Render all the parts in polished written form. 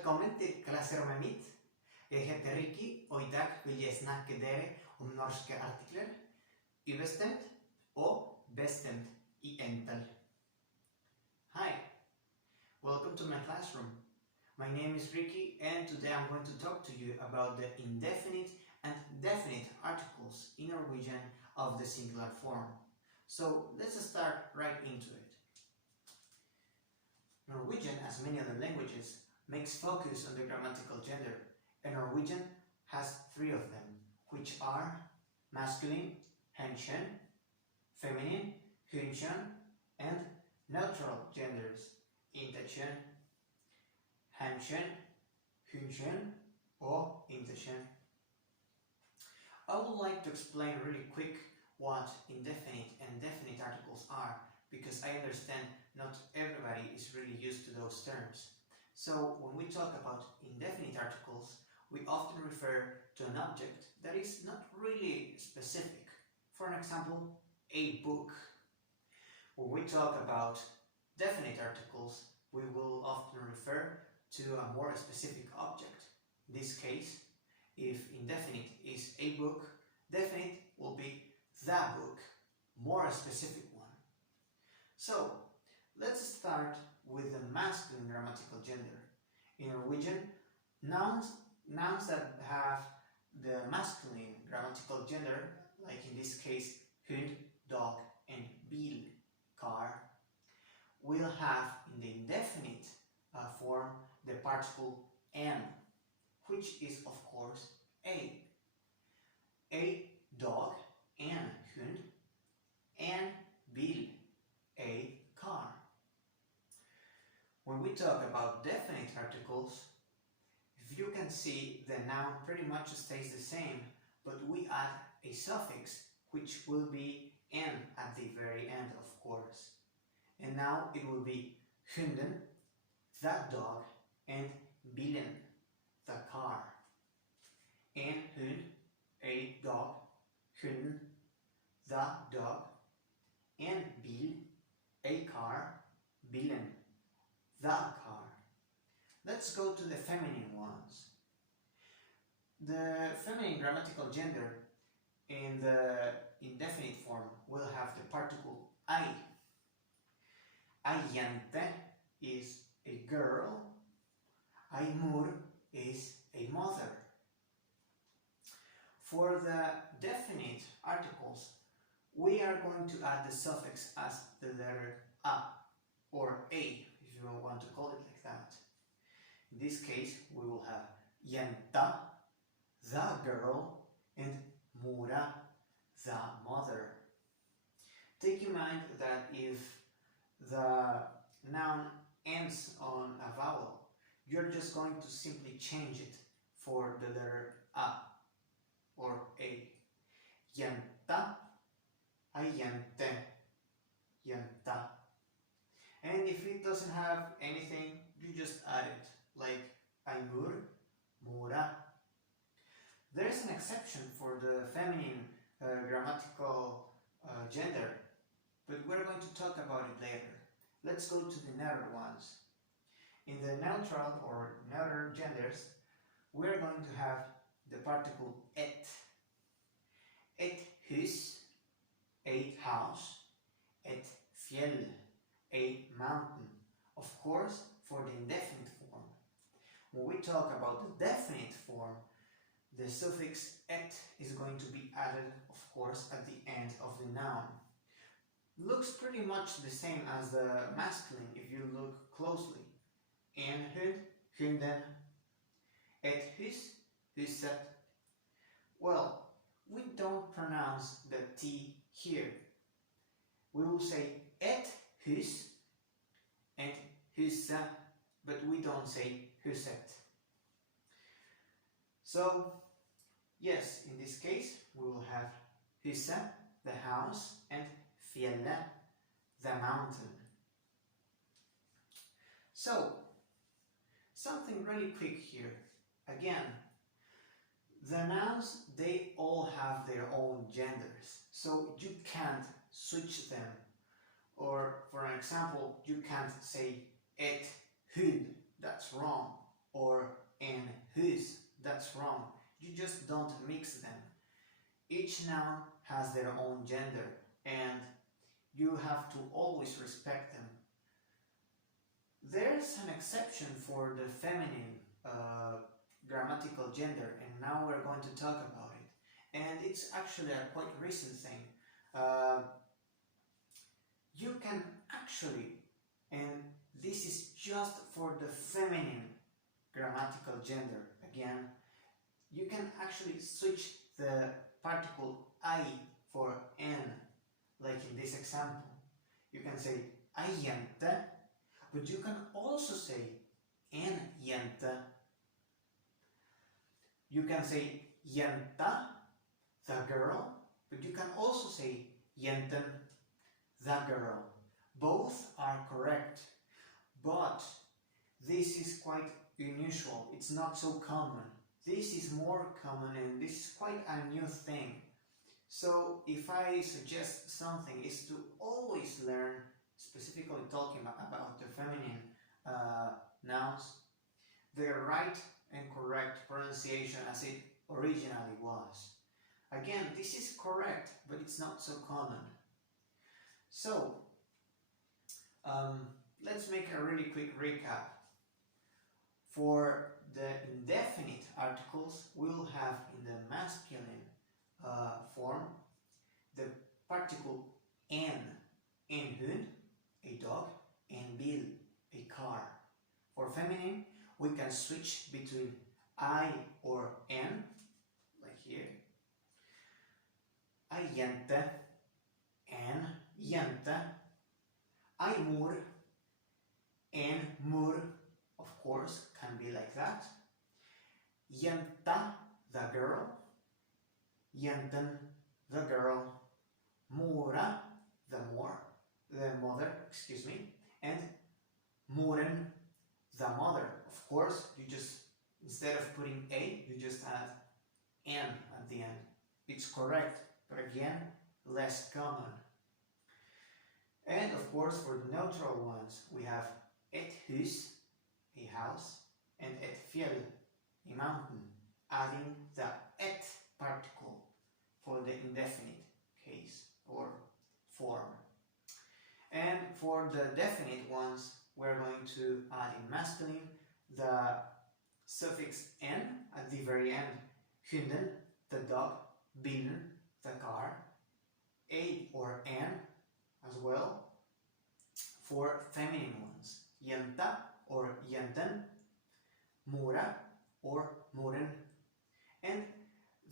Velkommen til klasserommet mitt. Jeg heter Ricky, og i dag vil jeg snakke dere om norske artikler, ubestemt og bestemt i Entall. Hi, welcome to my classroom. My name is Ricky, and today I'm going to talk to you about the indefinite and definite articles in Norwegian of the singular form. So let's start right into it. Norwegian, as many other languages, makes focus on the grammatical gender, and Norwegian has three of them, which are masculine, hensjen, feminine, hunsjen, and neutral genders, intetjen, hensjen, hunsjen, or intetjen. I would like to explain really quick what indefinite and definite articles are, because I understand not everybody is really used to those terms. So when we talk about indefinite articles, we often refer to an object that is not really specific. For an example, a book. When we talk about definite articles, we will often refer to a more specific object. In this case, if indefinite is a book, definite will be the book, more specific one. So let's start with the masculine grammatical gender. In Norwegian, nouns that have the masculine grammatical gender, like in this case hund, dog, and bil, car, will have in the indefinite form the particle n, which is of course a. A dog, and hund, and bil, a car. When we talk about definite articles, if you can see, the noun pretty much stays the same, but we add a suffix which will be n at the very end, of course. And now it will be hunden, that dog, and bilen, the car. En hund, a dog, hunden, the dog, and bil, a car, bilen, the car. Let's go to the feminine ones. The feminine grammatical gender in the indefinite form will have the particle I. Ei jente is a girl. Ei mor is a mother. For the definite articles, we are going to add the suffix as the letter a or a, if you want to call it like that. In this case, we will have jenta, the girl, and mora, the mother. Take in mind that if the noun ends on a vowel, you're just going to simply change it for the letter a or a. Jenta, ei jente, jenta. And if it doesn't have anything, you just add it, like ei mor, mora. There is an exception for the feminine grammatical gender, but we're going to talk about it later. Let's go to the neuter ones. In the neutral or neuter genders, we're going to have the particle et. Et hus, a house, et fjell, a mountain. Of course, for the indefinite form. When we talk about the definite form, the suffix et is going to be added, of course, at the end of the noun. Looks pretty much the same as the masculine if you look closely. En hund, hunden, et hus, huset. Well, we don't pronounce the T here. We will say et hus and huset, but we don't say huset. So, yes, in this case, we will have huset, the house, and fjelle, the mountain. So, something really quick here. Again, the nouns, they all have their own genders, so you can't switch them. Or, for an example, you can't say et hud, that's wrong. or en whose. That's wrong. You just don't mix them. Each noun has their own gender and you have to always respect them. There's an exception for the feminine grammatical gender, and now we're going to talk about it. And it's actually a quite recent thing. You can actually, and this is just for the feminine grammatical gender, again, you can actually switch the particle I for N, like in this example. You can say I jente, but you can also say en jente. You can say jenta, the girl, but you can also say jenten, the girl. Both are correct, but this is quite unusual. It's not so common. This is more common and this is quite a new thing. So if I suggest something is to always learn, specifically talking about the feminine nouns, their right and correct pronunciation as it originally was. Again, this is correct, but it's not so common. So, let's make a really quick recap. For the indefinite articles, we'll have in the masculine form the particle en hund, a dog, and bil, a car. For feminine, we can switch between I or en, like here. I jente, en jente, I mor, en mor, of course, can be like that. Jenta, the girl. Jenten, the girl. Mora, the mother, excuse me. And moren, the mother. Of course, you just, instead of putting a, you just add n at the end. It's correct, but again, less common. And of course, for the neutral ones, we have et hus, a house, and et fjell, a mountain, adding the et particle for the indefinite case or form. And for the definite ones, we're going to add in masculine the suffix n at the very end. Hunden, the dog. Bilen, the car. A or n as well. For feminine ones, jenta or jenten. Mora or moren. And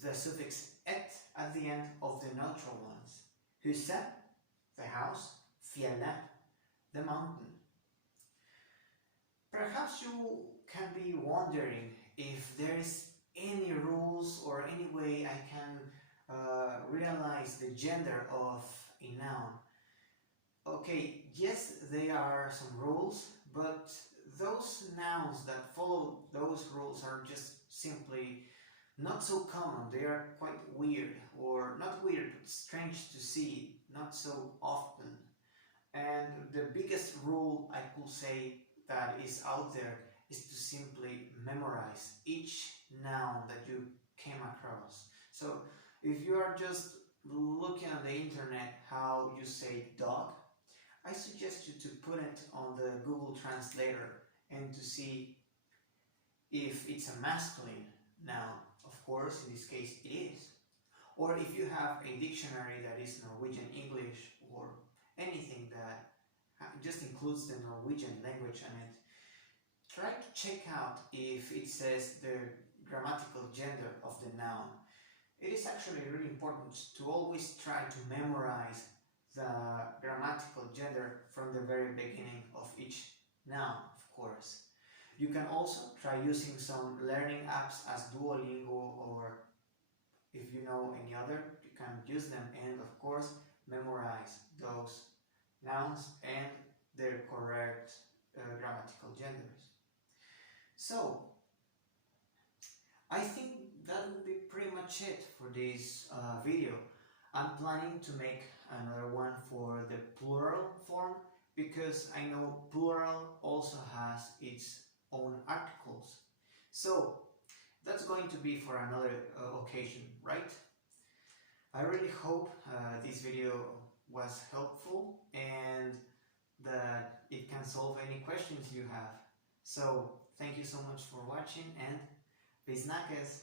the suffix et at the end of the neutral ones. Huset, the house. Fjelle, the mountain. Perhaps you can be wondering if there is any rules or any way I can realize the gender of a noun. Okay, yes, there are some rules, but those nouns that follow those rules are just simply not so common. They are quite weird, or not weird, but strange to see, not so often. And the biggest rule I could say that is out there is to simply memorize each noun that you came across. So if you are just looking on the internet how you say dog, I suggest you to put it on the Google Translator and to see if it's a masculine noun. Of course, in this case it is. Or if you have a dictionary that is Norwegian English or anything that just includes the Norwegian language in it, try to check out if it says the grammatical gender of the noun. It is actually really important to always try to memorize the grammatical gender from the very beginning of each noun, of course. You can also try using some learning apps as Duolingo, or if you know any other, you can use them, and of course memorize those nouns and their correct grammatical genders. So, I think that would be pretty much it for this video. I'm planning to make another one for the plural form, because I know plural also has its own articles. So that's going to be for another occasion, right? I really hope this video was helpful and that it can solve any questions you have. So thank you so much for watching and bis snackes!